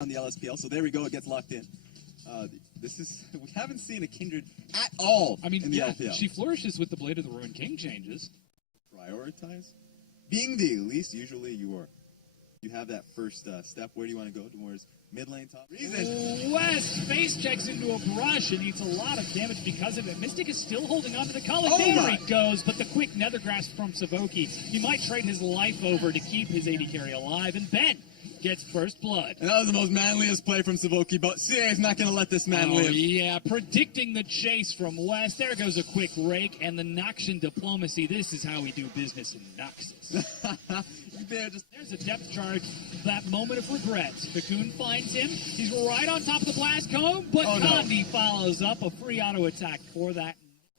on the LSPL, so there we go, it gets locked in. We haven't seen a Kindred at all in the LPL. She flourishes with the Blade of the Ruined King changes. Prioritize? Being the Elise, usually you have that first step. Where do you want to go? Towards mid lane, top? Reason. West face checks into a brush and eats a lot of damage because of it. Mystic is still holding on to the collar. There he goes, but the quick nether grasp from 𝐒𝐿. He might trade his life over to keep his AD carry alive, and Ben gets first blood. And that was the most manliest play from 𝐒𝐿, but 𝐒𝐲 is not going to let this man live. Yeah, predicting the chase from West. There goes a quick rake, and the Noxian diplomacy. This is how we do business in Noxus. There's a depth charge, that moment of regret. 𝐒𝐿 finds him. He's right on top of the blast cone, but 𝐼 follows up. A free auto attack for that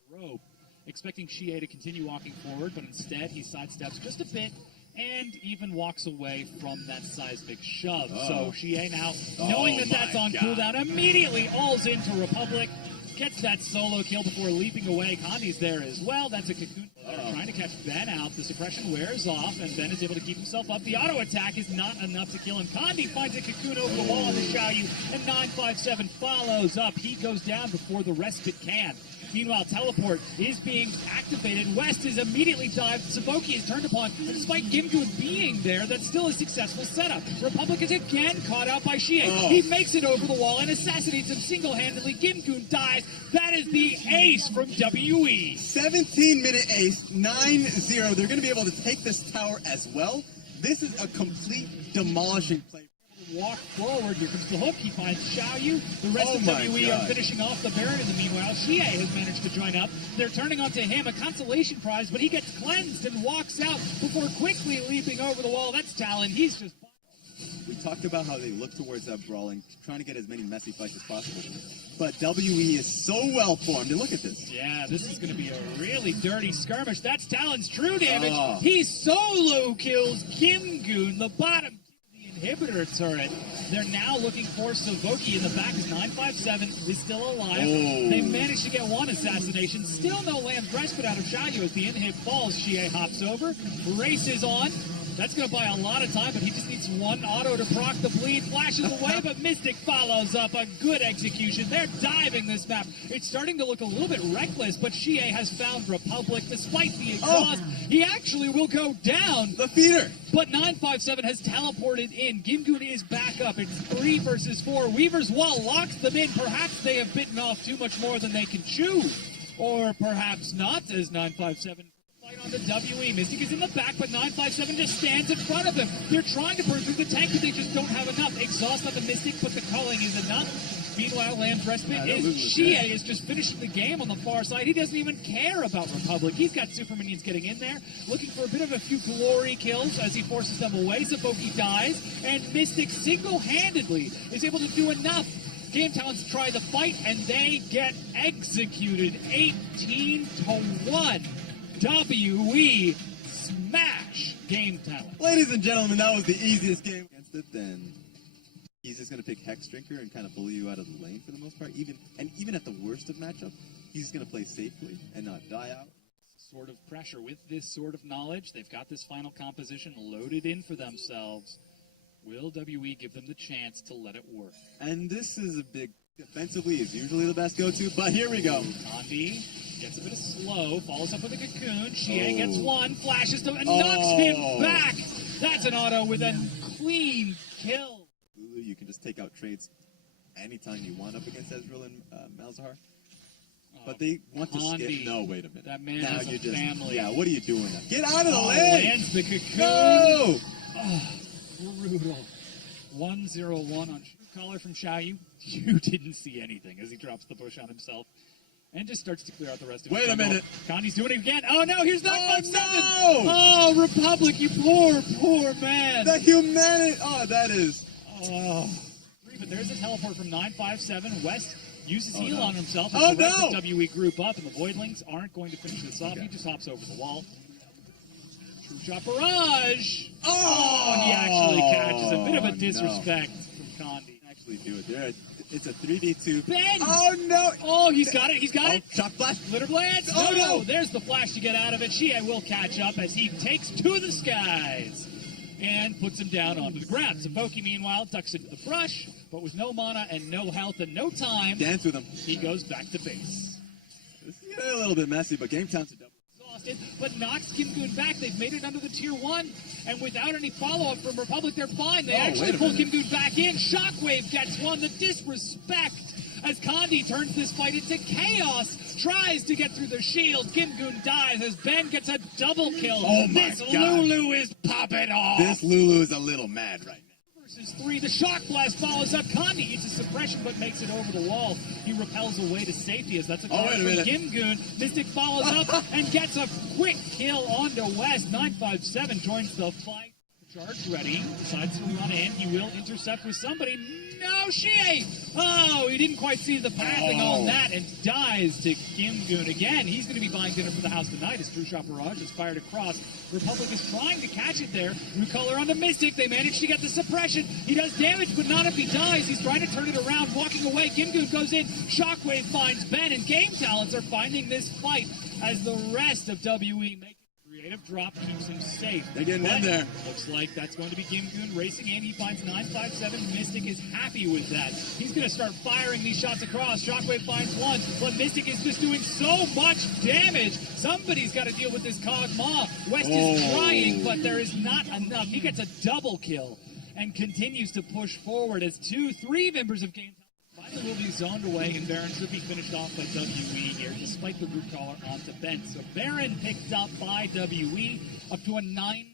rope. Expecting 𝐒𝐲 to continue walking forward, but instead he sidesteps just a bit and even walks away from that seismic shove. So 𝐒𝐲 now, knowing that that's on cooldown, immediately alls into Republic, gets that solo kill before leaping away. Condi's there as well. That's a 𝐒𝐿 trying to catch Ben out. The suppression wears off, and Ben is able to keep himself up. The auto attack is not enough to kill him. Condi finds a 𝐒𝐿 over the wall on the 𝐬𝐲, and 957 follows up. He goes down before the respite can. Meanwhile, teleport is being activated. West is immediately dived. 𝐒𝐿 is turned upon, and despite 𝐸𝐿 being there, that's still a successful setup. Republic is again caught out by 𝐒𝐲. He makes it over the wall and assassinates him single-handedly. 𝐸𝐿 dies. That is the ace from WE. 17-minute ace, 9-0. They're going to be able to take this tower as well. This is a complete demolishing play. Walk forward, here comes the hook, he finds 𝐬𝐲, the rest of WE are finishing off the Baron in the meanwhile. 𝐒𝐲 has managed to join up, they're turning onto him, a consolation prize, but he gets cleansed and walks out before quickly leaping over the wall. That's Talon, he's just... We talked about how they look towards that brawling, trying to get as many messy fights as possible, but WE is so well formed, and look at this. Yeah, this is going to be a really dirty skirmish. That's Talon's true damage. He solo kills 𝐸𝐿, the bottom inhibitor turret. They're now looking for 𝐒𝐿 in the back as 957 is still alive. They managed to get one assassination. Still no Lamb's Respite out of 𝐬𝐲 as the inhib falls. 𝐒𝐲 hops over, races on. That's going to buy a lot of time, but he just needs one auto to proc the bleed. Flashes away, but Mystic follows up. A good execution. They're diving this map. It's starting to look a little bit reckless, but 𝐒𝐲 has found Republic. Despite the exhaust, he actually will go down. The feeder. But 957 has teleported in. 𝐸𝐿 is back up. It's 3 versus 4. Weaver's Wall locks them in. Perhaps they have bitten off too much more than they can chew. Or perhaps not, as 957 on the WE. Mystic is in the back, but 957 just stands in front of them. They're trying to burn through the tank, but they just don't have enough. Exhaust on the Mystic, but the culling is enough. Meanwhile, Lamb's Respite is 𝐒𝐲 is just finishing the game on the far side. He doesn't even care about Republic. He's got super minions getting in there, looking for a bit of a few glory kills as he forces them away. 𝐒𝐿 dies, and Mystic single-handedly is able to do enough. Game Talents try the fight, and they get executed 18-1. WE smash Game Talent. Ladies and gentlemen, that was the easiest game against it. Then he's just going to pick Hex Drinker and kind of bully you out of the lane for the most part. Even at the worst of matchup, he's going to play safely and not die out. Sort of pressure with this sort of knowledge. They've got this final composition loaded in for themselves. Will WE give them the chance to let it work? And this is a big... Defensively is usually the best go-to, but here we go. Condi gets a bit of slow, follows up with a 𝐒𝐿. 𝐒𝐲 gets one, flashes to and knocks him back. That's an auto with a clean kill. You can just take out trades anytime you want up against Ezreal and Malzahar. But they want to skip. No, wait a minute. That man has a family. Yeah, what are you doing now? Get out of the lane! Lands the 𝐒𝐿. No! Brutal. 1-0-1 on Collar from 𝐬𝐲. You didn't see anything as he drops the push on himself and just starts to clear out the rest of it. Wait a minute. Condi's doing it again. Oh no, here's 957. Oh, no! Oh, Republic, you poor man. The humanity. Oh, that is. Oh. But there's a teleport from 957. West uses heal on himself. Oh, the rest of WE group up, and the Voidlings aren't going to finish this off. He just hops over the wall. True shot barrage. Oh, and he actually catches a bit of a disrespect from Condi. Actually do it there. It's a 3v2. Ben! Oh, no! Oh, he's got it. He's got it. Shock flash. Litter Blades. Oh, no! There's the flash to get out of it. 𝐒𝐲 will catch up as he takes to the skies. and puts him down onto the ground. 𝐒𝐿, meanwhile, ducks into the brush, but with no mana and no health and no time, dance with him. He goes back to base. This is getting a little bit messy, but Game Town's a double. Exhausted, but knocks 𝐒𝐿 back. They've made it under the tier 1, and without any follow-up from Republic, they're fine. They actually pull 𝐒𝐿 back in. Shockwave gets one. The disrespect as 𝐭𝐞 turns this fight into chaos. Tries to get through the shield. 𝐒𝐿 dies as Ben gets a double kill. Oh my this God. Lulu is popping off. This Lulu is a little mad right now. Versus 3, the shock blast follows up. 𝐭𝐞 eats a suppression but makes it over the wall. He repels away to safety as that's a card from 𝐒𝐿. Mystic follows up and gets a quick kill onto West. 957 joins the fight. Charge ready. Decides to run in. He will intercept with somebody. No, 𝐒𝐨! Oh, he didn't quite see the pathing on that and dies to 𝐒𝐿 again. He's going to be buying dinner for the house tonight as True Shot Barrage is fired across. Republic is trying to catch it there. Recolor onto Mystic. They manage to get the suppression. He does damage, but not if he dies. He's trying to turn it around, walking away. 𝐒𝐿 goes in. Shockwave finds Ben, and Game Talents are finding this fight as the rest of WE make creative drop keeps him safe. They're getting in there. Looks like that's going to be 𝐒𝐿 racing in. He finds 957. Mystic is happy with that. He's going to start firing these shots across. Shockwave finds one, but Mystic is just doing so much damage. Somebody's got to deal with this 𝐒𝐿. West is trying, but there is not enough. He gets a double kill and continues to push forward as 2-3 members of Game finally will be zoned away, and Baron should be finished off by WE here, despite the root caller onto Ben. So Baron picked up by WE, up to a 9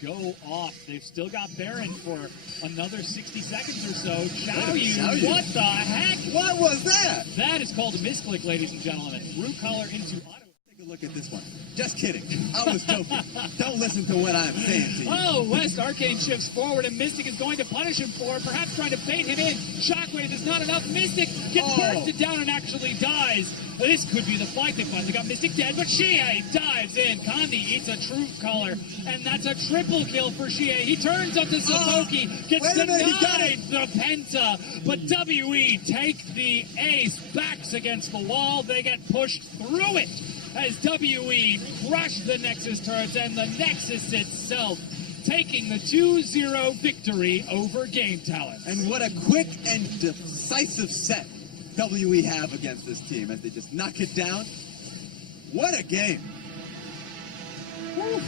go off. They've still got Baron for another 60 seconds or so. 𝐠𝐤, what the heck? What was that? That is called a misclick, ladies and gentlemen. Root caller into auto. Take a look at this one. Just kidding. I was joking. Don't listen to what I'm saying to you. Oh, West Arcane shifts forward, and Mystic is going to punish him for it, perhaps trying to bait him in. Shockwave is not enough. Mystic gets bursted down and actually dies. This could be the fight. They finally got Mystic dead, but 𝐒𝐤 dives in. 𝐭𝐞 eats a truth color, and that's a triple kill for 𝐒𝐤. He turns up to 𝐒𝐿, gets denied the penta, but WE take the ace. Backs against the wall. They get pushed through it as WE crush the Nexus turrets and the Nexus itself taking the 2-0 victory over Game Talents. And what a quick and decisive set WE have against this team as they just knock it down. What a game. Woo.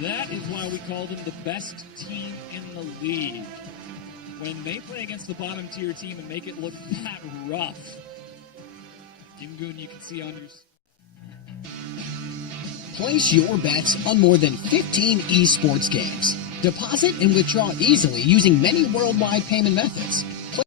That is why we call them the best team in the league. When they play against the bottom tier team and make it look that rough. 𝐒𝐿, you can see on your... Place your bets on more than 15 esports games. Deposit and withdraw easily using many worldwide payment methods.